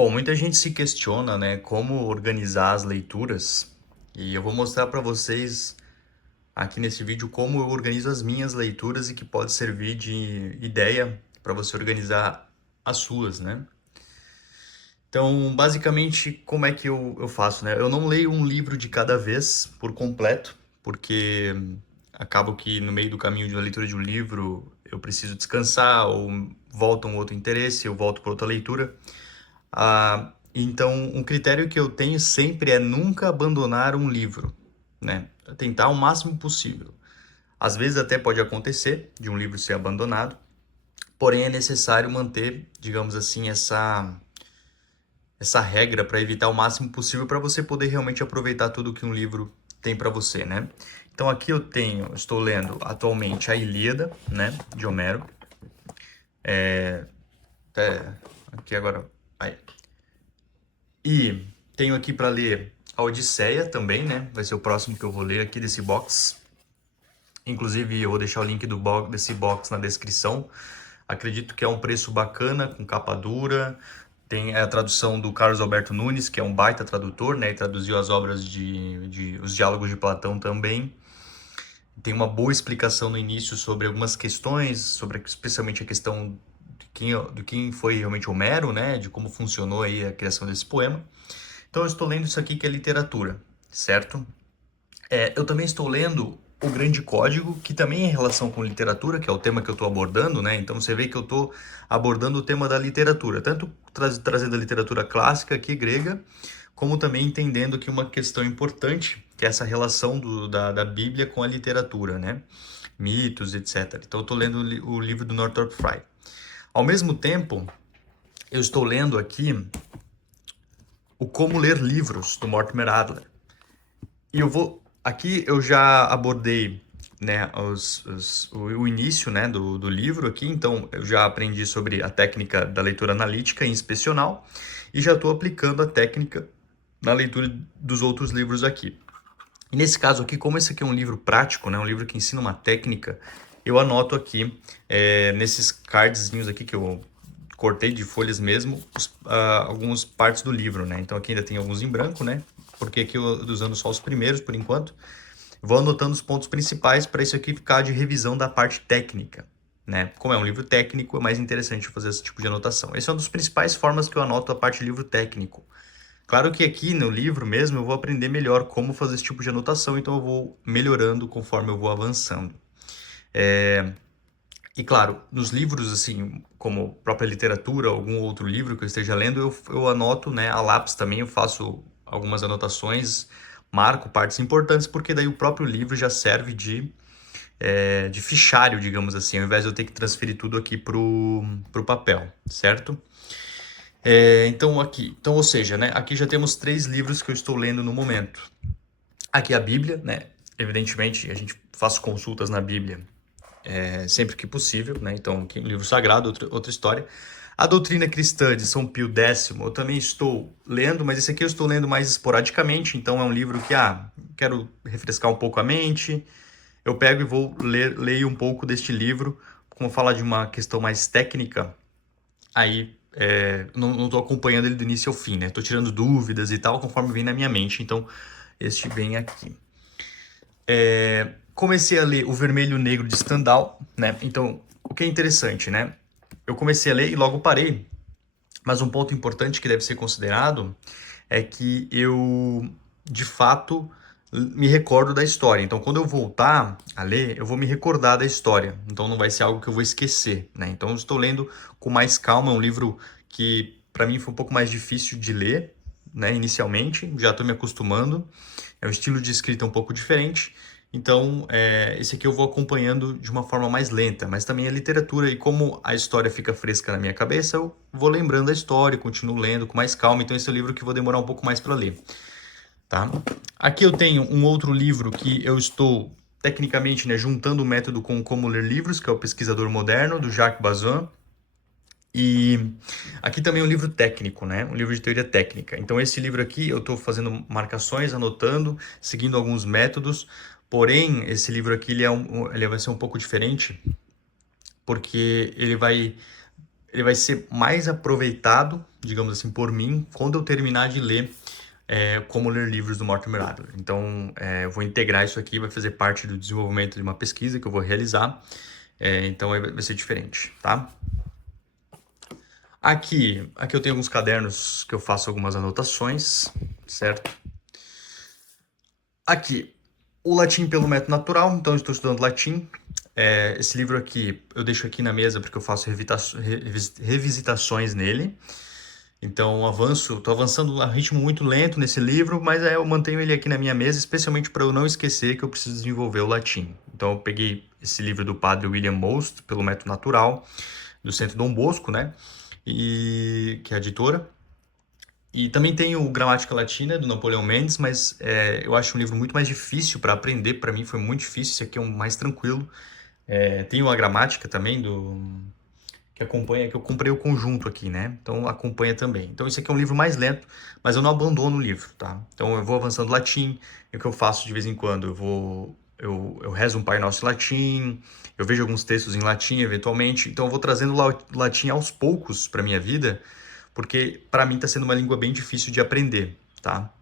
Bom, muita gente se questiona, né, como organizar as leituras, e eu vou mostrar para vocês aqui nesse vídeo como eu organizo as minhas leituras e que pode servir de ideia para você organizar as suas, né? Então, basicamente, como é que eu faço, né? Eu não leio um livro de cada vez por completo, porque acabo que no meio do caminho de uma leitura de um livro eu preciso descansar ou volta um outro interesse, eu volto para outra leitura. Então, um critério que eu tenho sempre é nunca abandonar um livro, né? Tentar o máximo possível. Às vezes até pode acontecer de um livro ser abandonado, porém é necessário manter, digamos assim, essa regra para evitar o máximo possível para você poder realmente aproveitar tudo que um livro tem para você, né? Então aqui estou lendo atualmente a Ilíada, né, de Homero. Até aqui agora, aí. E tenho aqui para ler a Odisseia também, né? Vai ser o próximo que eu vou ler aqui desse box. Inclusive, eu vou deixar o link desse box na descrição. Acredito que é um preço bacana, com capa dura. Tem a tradução do Carlos Alberto Nunes, que é um baita tradutor, né? E traduziu as obras os diálogos de Platão também. Tem uma boa explicação no início sobre algumas questões, sobre especialmente a questão de quem foi realmente Homero, né? De como funcionou aí a criação desse poema. Então eu estou lendo isso aqui que é literatura, certo? Eu também estou lendo O Grande Código, que também é em relação com literatura, que é o tema que eu estou abordando, né? Então você vê que eu estou abordando o tema da literatura, tanto trazendo a literatura clássica aqui, grega, como também entendendo que uma questão importante, que é essa relação da Bíblia com a literatura, né? Mitos, etc. Então eu estou lendo o livro do Northrop Frye. Ao mesmo tempo, eu estou lendo aqui o Como Ler Livros, do Mortimer Adler. E eu vou. Aqui eu já abordei, né, o início, né, do livro aqui, então eu já aprendi sobre a técnica da leitura analítica e inspecional e já estou aplicando a técnica na leitura dos outros livros aqui. E nesse caso aqui, como esse aqui é um livro prático, né, um livro que ensina uma técnica, eu anoto aqui, nesses cardzinhos aqui que eu cortei de folhas mesmo, algumas partes do livro, né? Então aqui ainda tem alguns em branco, né? Porque aqui eu tô usando só os primeiros por enquanto. Vou anotando os pontos principais para isso aqui ficar de revisão da parte técnica, né? Como é um livro técnico, é mais interessante fazer esse tipo de anotação. Essa é uma das principais formas que eu anoto a parte de livro técnico. Claro que aqui no livro mesmo eu vou aprender melhor como fazer esse tipo de anotação, então eu vou melhorando conforme eu vou avançando. E claro, nos livros, assim, como própria literatura, algum outro livro que eu esteja lendo, eu anoto, né, a lápis também, eu faço algumas anotações, marco partes importantes, porque daí o próprio livro já serve de fichário, digamos assim, ao invés de eu ter que transferir tudo aqui pro papel, certo? Então, ou seja, né, aqui já temos 3 livros que eu estou lendo no momento. Aqui a Bíblia, né, evidentemente a gente faz consultas na Bíblia sempre que possível, né? Então, aqui, um livro sagrado, outra história. A Doutrina Cristã de São Pio X, eu também estou lendo, mas esse aqui eu estou lendo mais esporadicamente, então é um livro que, quero refrescar um pouco a mente, eu pego e vou leio um pouco deste livro, como falar de uma questão mais técnica, aí não estou acompanhando ele do início ao fim, né? Estou tirando dúvidas e tal, conforme vem na minha mente, então este vem aqui. Comecei a ler O Vermelho e o Negro de Stendhal, né? Então, o que é interessante, né? Eu comecei a ler e logo parei, mas um ponto importante que deve ser considerado é que eu, de fato, me recordo da história. Então, quando eu voltar a ler, eu vou me recordar da história. Então, não vai ser algo que eu vou esquecer, né? Então, eu estou lendo com mais calma. É um livro que, para mim, foi um pouco mais difícil de ler, né? Inicialmente, já estou me acostumando. É um estilo de escrita um pouco diferente. Então, esse aqui eu vou acompanhando de uma forma mais lenta, mas também é literatura e como a história fica fresca na minha cabeça, eu vou lembrando a história, continuo lendo com mais calma, então esse é o livro que eu vou demorar um pouco mais para ler, tá? Aqui eu tenho um outro livro que eu estou tecnicamente, né, juntando o método com Como Ler Livros, que é o Pesquisador Moderno, do Jacques Bazin. E aqui também é um livro técnico, né? Um livro de teoria técnica. Então, esse livro aqui eu estou fazendo marcações, anotando, seguindo alguns métodos. Porém, esse livro aqui ele vai ser um pouco diferente, porque ele vai ser mais aproveitado, digamos assim, por mim, quando eu terminar de ler Como Ler Livros do Mortimer Adler. Então, eu vou integrar isso aqui, vai fazer parte do desenvolvimento de uma pesquisa que eu vou realizar, então vai ser diferente, tá? Aqui eu tenho alguns cadernos que eu faço algumas anotações, certo? Aqui, o latim pelo método natural, então eu estou estudando latim. Esse livro aqui eu deixo aqui na mesa porque eu faço revisitações nele. Então estou avançando a ritmo muito lento nesse livro, mas eu mantenho ele aqui na minha mesa, especialmente para eu não esquecer que eu preciso desenvolver o latim. Então eu peguei esse livro do padre William Most, pelo método natural, do Centro Dom Bosco, né? Que é a editora. E também tem o Gramática Latina, do Napoleão Mendes, mas eu acho um livro muito mais difícil para aprender. Para mim foi muito difícil, esse aqui é um mais tranquilo. Tem a Gramática também, que acompanha, que eu comprei o conjunto aqui, né? Então acompanha também. Então esse aqui é um livro mais lento, mas eu não abandono o livro, tá? Então eu vou avançando latim, e o que eu faço de vez em quando, eu rezo um Pai Nosso em latim, eu vejo alguns textos em latim eventualmente, então eu vou trazendo o latim aos poucos para minha vida, porque para mim está sendo uma língua bem difícil de aprender, tá?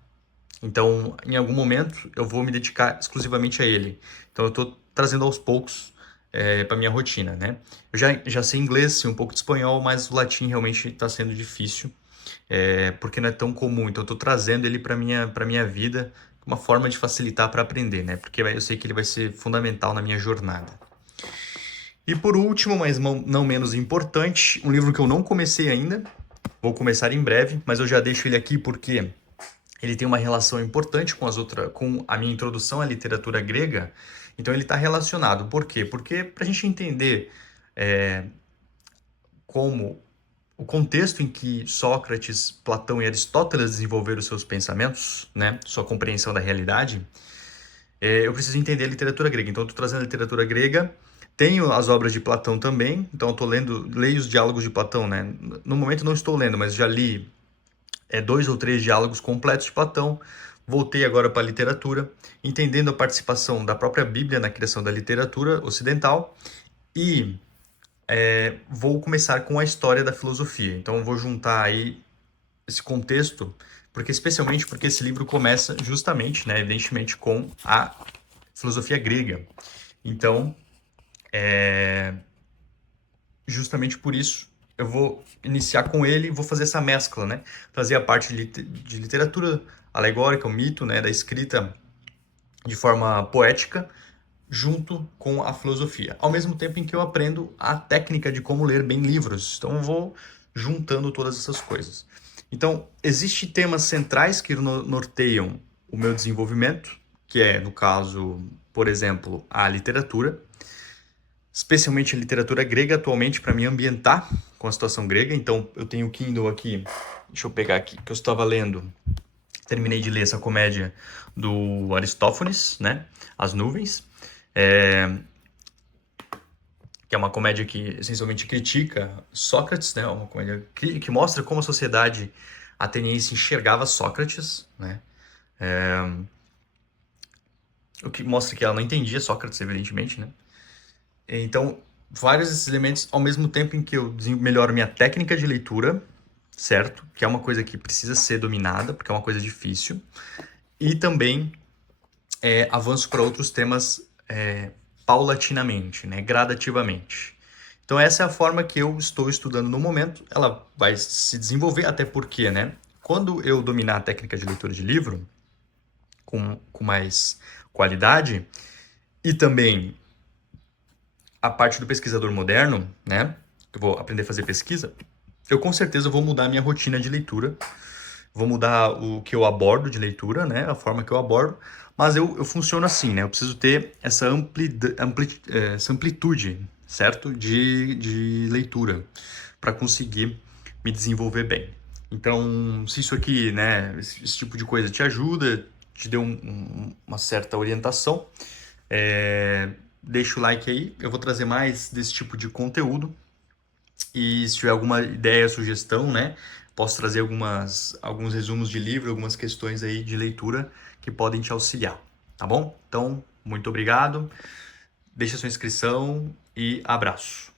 Então, em algum momento, eu vou me dedicar exclusivamente a ele. Então, eu estou trazendo aos poucos para minha rotina, né? Eu já sei inglês, sei um pouco de espanhol, mas o latim realmente está sendo difícil, porque não é tão comum. Então, eu estou trazendo ele para minha vida, uma forma de facilitar para aprender, né? Porque eu sei que ele vai ser fundamental na minha jornada. E por último, mas não menos importante, um livro que eu não comecei ainda, vou começar em breve, mas eu já deixo ele aqui porque ele tem uma relação importante com a minha introdução à literatura grega, então ele está relacionado. Por quê? Porque para a gente entender como o contexto em que Sócrates, Platão e Aristóteles desenvolveram seus pensamentos, né, sua compreensão da realidade, eu preciso entender a literatura grega. Então eu estou trazendo a literatura grega, tenho as obras de Platão também, então eu leio os diálogos de Platão, né? No momento não estou lendo, mas já li 2 ou 3 diálogos completos de Platão. Voltei agora para a literatura, entendendo a participação da própria Bíblia na criação da literatura ocidental e vou começar com a história da filosofia. Então vou juntar aí esse contexto, especialmente porque esse livro começa justamente, né, evidentemente, com a filosofia grega. Então, justamente por isso, eu vou iniciar com ele e vou fazer essa mescla, né? Trazer a parte de literatura alegórica, o mito, né, da escrita de forma poética, junto com a filosofia. Ao mesmo tempo em que eu aprendo a técnica de como ler bem livros. Então, eu vou juntando todas essas coisas. Então, existem temas centrais que norteiam o meu desenvolvimento, que é, no caso, por exemplo, a literatura, especialmente a literatura grega atualmente, para me ambientar com a situação grega. Então, eu tenho o Kindle aqui, deixa eu pegar aqui, que eu estava lendo, terminei de ler essa comédia do Aristófanes, né? As Nuvens, que é uma comédia que essencialmente critica Sócrates, né? Uma comédia que mostra como a sociedade ateniense enxergava Sócrates, né? O que mostra que ela não entendia Sócrates, evidentemente, né? Então, vários desses elementos, ao mesmo tempo em que eu melhoro minha técnica de leitura, certo? Que é uma coisa que precisa ser dominada, porque é uma coisa difícil. E também avanço para outros temas paulatinamente, né? Gradativamente. Então, essa é a forma que eu estou estudando no momento. Ela vai se desenvolver, até porque, né? Quando eu dominar a técnica de leitura de livro com mais qualidade e também a parte do pesquisador moderno, né? Eu vou aprender a fazer pesquisa. Eu com certeza vou mudar a minha rotina de leitura, vou mudar o que eu abordo de leitura, né? A forma que eu abordo, mas eu funciono assim, né? Eu preciso ter essa amplitude, certo? De leitura para conseguir me desenvolver bem. Então, se isso aqui, né? Esse tipo de coisa te ajuda, te deu uma certa orientação, deixa o like aí, eu vou trazer mais desse tipo de conteúdo. E se tiver alguma ideia, sugestão, né? Posso trazer alguns resumos de livro, algumas questões aí de leitura que podem te auxiliar, tá bom? Então, muito obrigado, deixa sua inscrição e abraço.